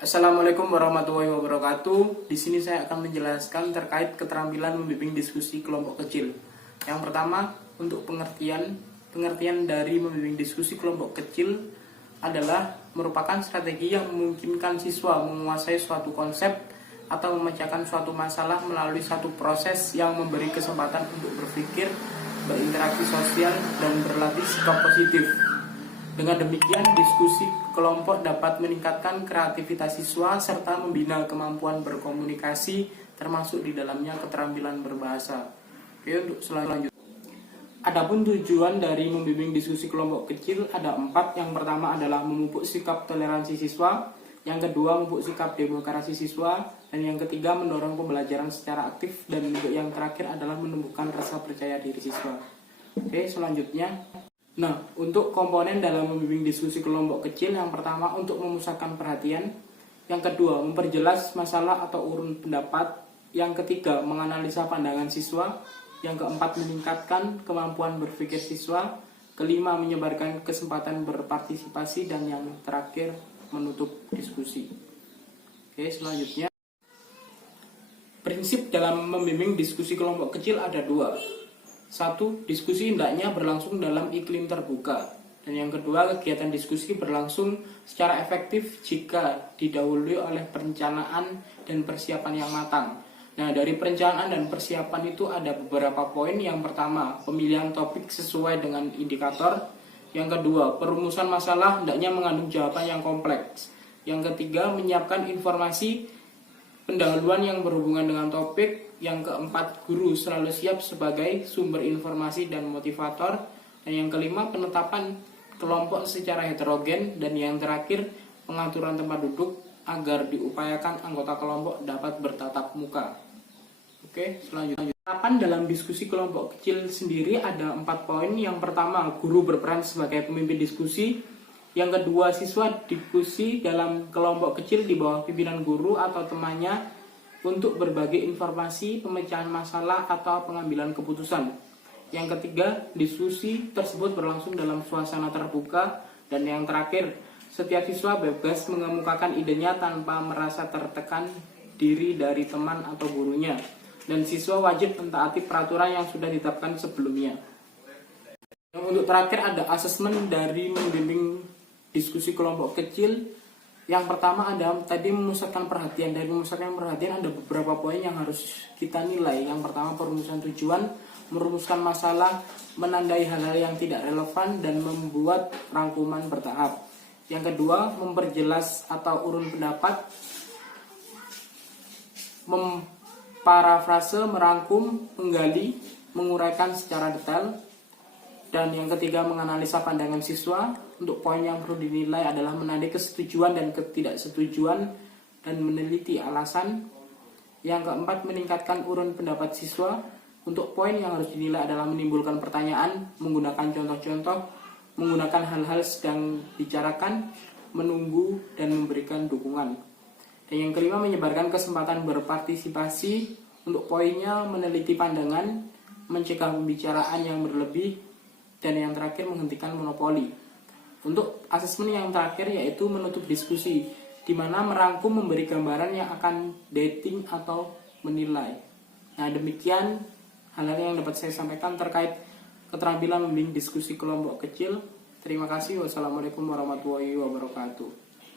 Assalamualaikum warahmatullahi wabarakatuh. Di sini saya akan menjelaskan terkait keterampilan membimbing diskusi kelompok kecil. Yang pertama, untuk pengertian dari membimbing diskusi kelompok kecil adalah merupakan strategi yang memungkinkan siswa menguasai suatu konsep atau memecahkan suatu masalah melalui satu proses yang memberi kesempatan untuk berpikir, berinteraksi sosial, dan berlatih sikap positif. Dengan demikian, diskusi kelompok dapat meningkatkan kreativitas siswa serta membina kemampuan berkomunikasi, termasuk di dalamnya keterampilan berbahasa. Oke, untuk selanjutnya. Adapun tujuan dari membimbing diskusi kelompok kecil ada 4. Yang pertama adalah memupuk sikap toleransi siswa, yang kedua memupuk sikap demokrasi siswa, dan yang ketiga mendorong pembelajaran secara aktif, dan yang terakhir adalah menumbuhkan rasa percaya diri siswa. Oke, selanjutnya. Nah, untuk komponen dalam membimbing diskusi kelompok kecil, yang pertama untuk memusatkan perhatian, yang kedua memperjelas masalah atau urun pendapat, yang ketiga menganalisa pandangan siswa, yang keempat meningkatkan kemampuan berpikir siswa, kelima menyebarkan kesempatan berpartisipasi, dan yang terakhir menutup diskusi. Oke, selanjutnya. Prinsip dalam membimbing diskusi kelompok kecil ada 2. 1. Diskusi hendaknya berlangsung dalam iklim terbuka. Dan yang kedua, kegiatan diskusi berlangsung secara efektif jika didahului oleh perencanaan dan persiapan yang matang. Nah, dari perencanaan dan persiapan itu ada beberapa poin. Yang pertama, pemilihan topik sesuai dengan indikator. Yang kedua, perumusan masalah hendaknya mengandung jawaban yang kompleks. Yang ketiga, menyiapkan informasi pendahuluan yang berhubungan dengan topik. Yang keempat, guru selalu siap sebagai sumber informasi dan motivator. Dan yang kelima, penetapan kelompok secara heterogen. Dan yang terakhir, pengaturan tempat duduk agar diupayakan anggota kelompok dapat bertatap muka. Oke, selanjutnya. Penerapan dalam diskusi kelompok kecil sendiri ada 4 poin. Yang pertama, guru berperan sebagai pemimpin diskusi. Yang kedua, siswa diskusi dalam kelompok kecil di bawah pimpinan guru atau temannya untuk berbagi informasi, pemecahan masalah, atau pengambilan keputusan. Yang ketiga, diskusi tersebut berlangsung dalam suasana terbuka. Dan yang terakhir, setiap siswa bebas mengemukakan idenya tanpa merasa tertekan diri dari teman atau gurunya. Dan siswa wajib mentaati peraturan yang sudah ditetapkan sebelumnya. Yang untuk terakhir ada asesmen dari membimbing diskusi kelompok kecil. Yang pertama ada tadi memusatkan perhatian. Dari memusatkan perhatian ada beberapa poin yang harus kita nilai. Yang pertama, perumusan tujuan, merumuskan masalah, menandai hal-hal yang tidak relevan, dan membuat rangkuman bertahap. Yang kedua, memperjelas atau urun pendapat, memparafrase, merangkum, menggali, menguraikan secara detail. Dan yang ketiga, menganalisa pandangan siswa. Untuk poin yang perlu dinilai adalah menandai kesetujuan dan ketidaksetujuan dan meneliti alasan. Yang keempat, meningkatkan urun pendapat siswa. Untuk poin yang harus dinilai adalah menimbulkan pertanyaan, menggunakan contoh-contoh, menggunakan hal-hal sedang bicarakan, menunggu, dan memberikan dukungan. Dan yang kelima, menyebarkan kesempatan berpartisipasi. Untuk poinnya, meneliti pandangan, mencegah pembicaraan yang berlebih, dan yang terakhir, menghentikan monopoli. Untuk asesmen yang terakhir yaitu menutup diskusi, di mana merangkum memberi gambaran yang akan dating atau menilai. Nah, demikian hal-hal yang dapat saya sampaikan terkait keterampilan membimbing diskusi kelompok kecil. Terima kasih. Wassalamualaikum warahmatullahi wabarakatuh.